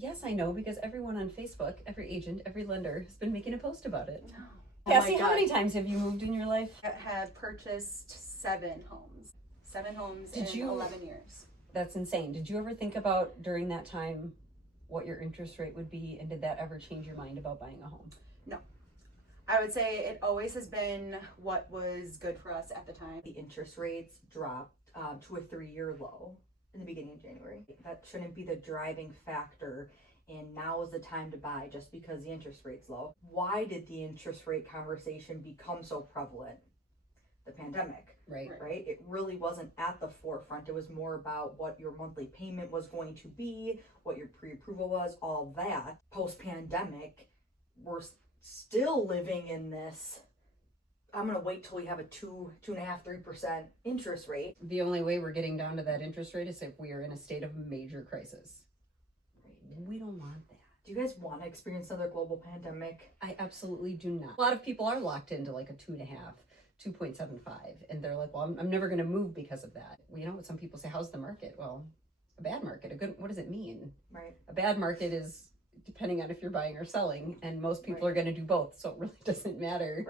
Yes, I know, because everyone on Facebook, every agent, every lender has been making a post about it. No. Cassie, how many times have you moved in your life? I had purchased 7 homes. 7 homes in 11 years. That's insane. Did you ever think about during that time what your interest rate would be, and did that ever change your mind about buying a home? No. I would say it always has been what was good for us at the time. The interest rates dropped to a 3-year low in the beginning of January. That shouldn't be the driving factor and now is the time to buy just because the interest rate's low. Why did the interest rate conversation become so prevalent? The pandemic, Right. It really wasn't at the forefront. It was more about what your monthly payment was going to be, what your pre-approval was, all that. Post-pandemic, we're still living in this, I'm going to wait till we have a 2.5%, 3% interest rate. The only way we're getting down to that interest rate is if we are in a state of major crisis. We don't want that. Do you guys want to experience another global pandemic? I absolutely do not. A lot of people are locked into like a 2.5, 2.75, and they're like, well, I'm never going to move because of that. You know, some people say, how's the market? Well, a bad market, a good, what does it mean? Right. A bad market is depending on if you're buying or selling, and most people are going to do both, so it really doesn't matter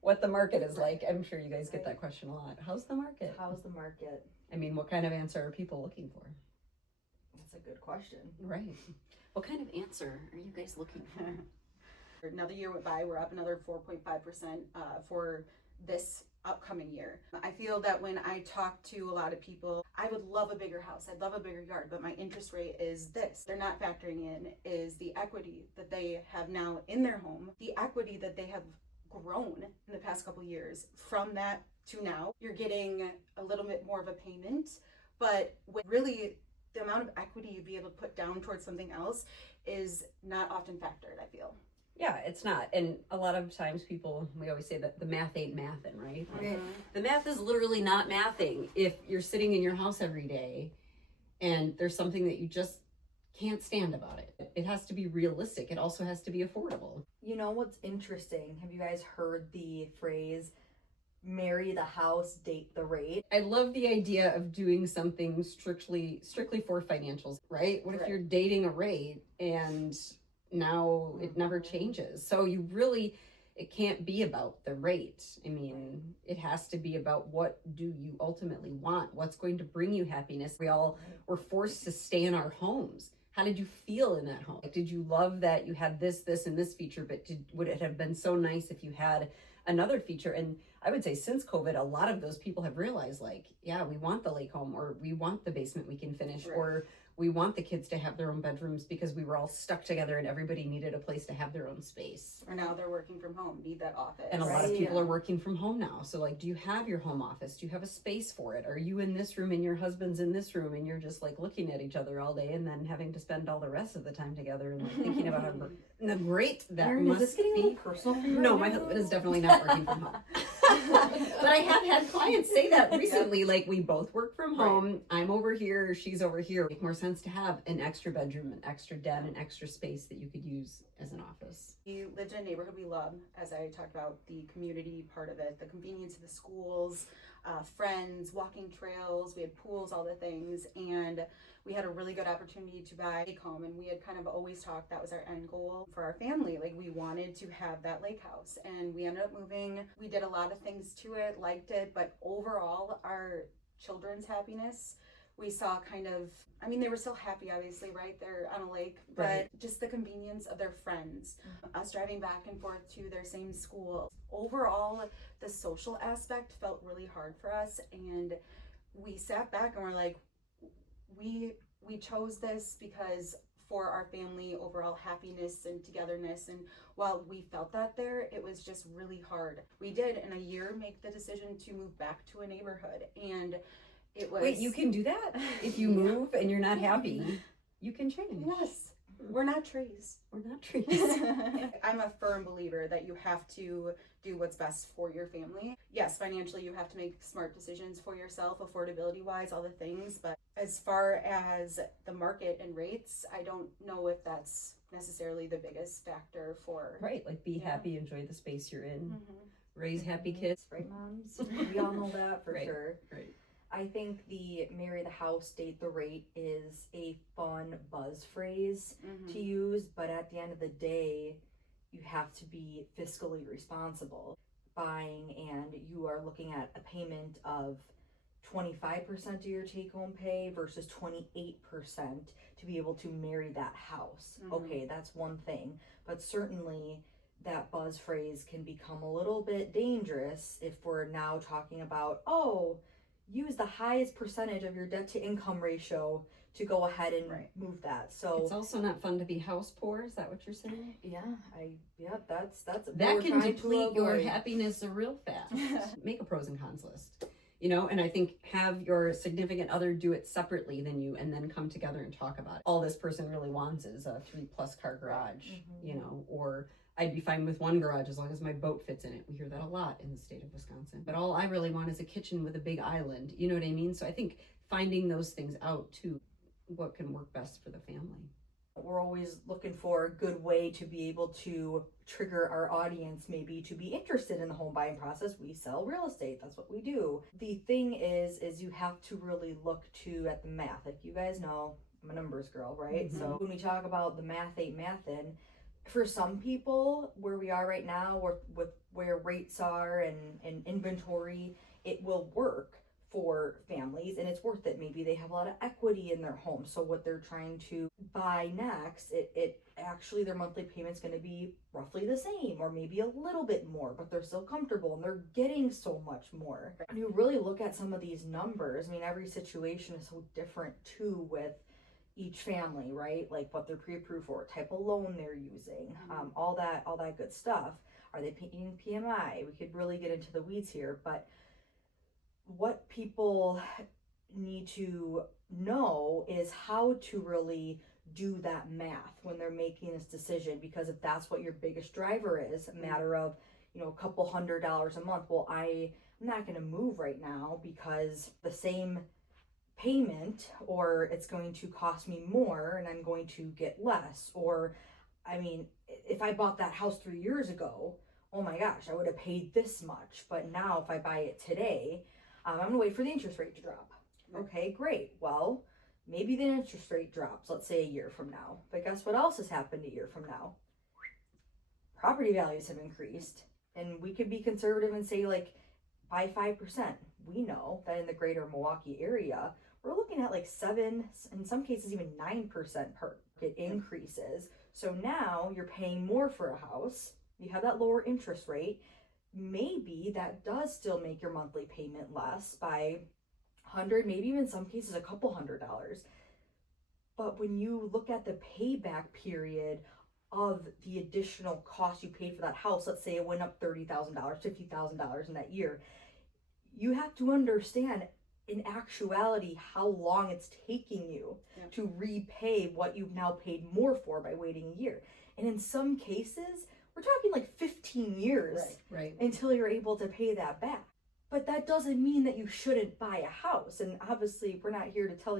what the market is like. I'm sure you guys get that question a lot. How's the market? How's the market? I mean, what kind of answer are people looking for? That's a good question. Right. What kind of answer are you guys looking for? Another year went by, we're up another 4.5% for this upcoming year. I feel that when I talk to a lot of people, I would love a bigger house, I'd love a bigger yard, but my interest rate is this. They're not factoring in is the equity that they have now in their home, the equity that they have grown in the past couple years. From that to now, you're getting a little bit more of a payment, but when really the amount of equity you'd be able to put down towards something else is not often factored, I feel. Yeah, it's not. And a lot of times we always say that the math ain't mathin', right? Mm-hmm. The math is literally not mathing. If you're sitting in your house every day and there's something that you just can't stand about it, it has to be realistic. It also has to be affordable. You know what's interesting? Have you guys heard the phrase, marry the house, date the rate? I love the idea of doing something strictly for financials, right? What if you're dating a rate and now it never changes? So it can't be about the rate. I mean, it has to be about what do you ultimately want? What's going to bring you happiness? We all were forced to stay in our homes. How did you feel in that home? Did you love that you had this, and this feature, but would it have been so nice if you had another feature? And I would say since COVID, a lot of those people have realized, like, yeah, we want the lake home, or we want the basement we can finish, or we want the kids to have their own bedrooms because we were all stuck together and everybody needed a place to have their own space. Or now they're working from home, need that office. And a lot of people are working from home now. So like, do you have your home office? Do you have a space for it? Are you in this room and your husband's in this room and you're just like looking at each other all day and then having to spend all the rest of the time together and like thinking about how great that must is this getting be. a little personal for you? No, my husband is definitely not working from home. But I have had clients say that recently, like, we both work from home. I'm over here, she's over here. It makes more sense to have an extra bedroom, an extra den, an extra space that you could use as an office. We lived in a neighborhood we love, as I talked about, the community part of it, the convenience of the schools, friends, walking trails, we had pools, all the things, and we had a really good opportunity to buy a lake home, and we had kind of always talked that was our end goal for our family. Like, we wanted to have that lake house, and we ended up moving. We did a lot of things to it, liked it, but overall, our children's happiness, we saw kind of, I mean, they were still happy, obviously, right? They're on a lake, but just the convenience of their friends, us driving back and forth to their same school. Overall, the social aspect felt really hard for us, and we sat back and we're like, we chose this because for our family overall happiness and togetherness, and while we felt that there, it was just really hard. We did in a year make the decision to move back to a neighborhood, and it was... Wait, you can do that? If you move and you're not happy, you can change. Yes. We're not trees. We're not trees. I'm a firm believer that you have to do what's best for your family. Yes, financially you have to make smart decisions for yourself, affordability wise, all the things, but as far as the market and rates, I don't know if that's necessarily the biggest factor for... Right, like be happy, enjoy the space you're in, raise happy kids. Right, moms? We all know that for sure. Right. I think the marry the house, date the rate is a fun buzz phrase to use, but at the end of the day, you have to be fiscally responsible. Buying and you are looking at a payment of 25% of your take home pay versus 28% to be able to marry that house. Okay, that's one thing, but certainly that buzz phrase can become a little bit dangerous if we're now talking about, oh, use the highest percentage of your debt to income ratio to go ahead and move that. So it's also not fun to be house poor. Is that what you're saying? That's that can deplete your happiness real fast. Make a pros and cons list, you know, and I think have your significant other do it separately than you, and then come together and talk about it. All this person really wants is a 3+ car garage, you know, or I'd be fine with one garage as long as my boat fits in it. We hear that a lot in the state of Wisconsin. But all I really want is a kitchen with a big island. You know what I mean? So I think finding those things out too, what can work best for the family. We're always looking for a good way to be able to trigger our audience maybe to be interested in the home buying process. We sell real estate. That's what we do. The thing is you have to really look at the math. Like you guys know, I'm a numbers girl, right? So when we talk about the math ain't mathin', for some people, where we are right now, with where rates are and inventory, it will work for families and it's worth it. Maybe they have a lot of equity in their home, so what they're trying to buy next, it actually their monthly payment's going to be roughly the same or maybe a little bit more, but they're still comfortable and they're getting so much more. When you really look at some of these numbers, I mean, every situation is so different too with each family, right? Like what they're pre-approved for, what type of loan they're using, all that good stuff. Are they paying PMI? We could really get into the weeds here, but what people need to know is how to really do that math when they're making this decision, because if that's what your biggest driver is, a matter of, you know, a couple $100s a month, well, I'm not going to move right now because the same payment, or it's going to cost me more and I'm going to get less. Or I mean, if I bought that house 3 years ago, oh my gosh, I would have paid this much, but now if I buy it today, I'm gonna wait for the interest rate to drop. Okay, great. Well, maybe the interest rate drops, let's say a year from now, but guess what else has happened a year from now? Property values have increased, and we could be conservative and say like by 5%. We know that in the greater Milwaukee area, we're looking at like 7, in some cases even 9% per increases. So now you're paying more for a house. You have that lower interest rate. Maybe that does still make your monthly payment less by 100, maybe even in some cases a couple $100. But when you look at the payback period of the additional cost you paid for that house, let's say it went up $30,000, $50,000 in that year, you have to understand in actuality how long it's taking you to repay what you've now paid more for by waiting a year. And in some cases, we're talking like 15 years until you're able to pay that back. But that doesn't mean that you shouldn't buy a house. And obviously, we're not here to tell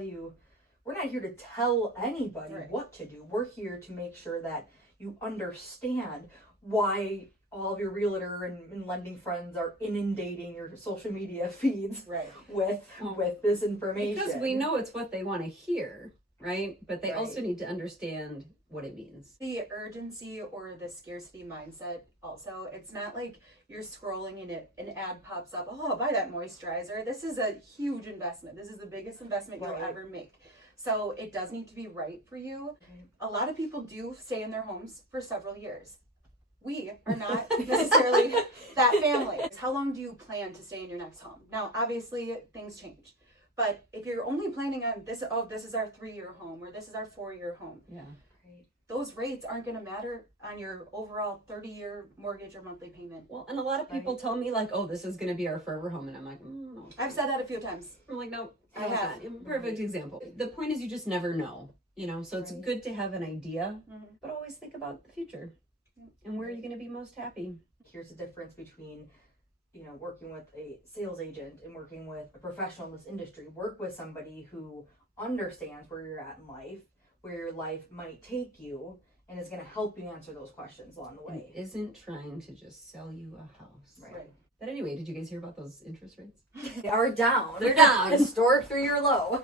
anybody what to do. We're here to make sure that you understand why all of your realtor and lending friends are inundating your social media feeds with this information. Because we know it's what they want to hear, right? But they also need to understand what it means. The urgency or the scarcity mindset also, it's not like you're scrolling and an ad pops up, oh, buy that moisturizer. This is a huge investment. This is the biggest investment you'll ever make. So it does need to be right for you. A lot of people do stay in their homes for several years. We are not necessarily that family. How long do you plan to stay in your next home? Now, obviously, things change. But if you're only planning on this, this is our 3-year home or this is our 4-year home. Those rates aren't going to matter on your overall 30-year mortgage or monthly payment. Well, and a lot of people tell me like, oh, this is going to be our forever home. And I'm like, no. I've said that a few times. I'm like, no, I have. Perfect example. The point is you just never know, you know, so it's good to have an idea, but always think about the future and where are you going to be most happy. Here's the difference between, you know, working with a sales agent and working with a professional in this industry. Work with somebody who understands where you're at in life, where your life might take you, and is going to help you answer those questions along the way. And isn't trying to just sell you a house. Right. But anyway, did you guys hear about those interest rates? They are down. They're down. Historic 3-year low.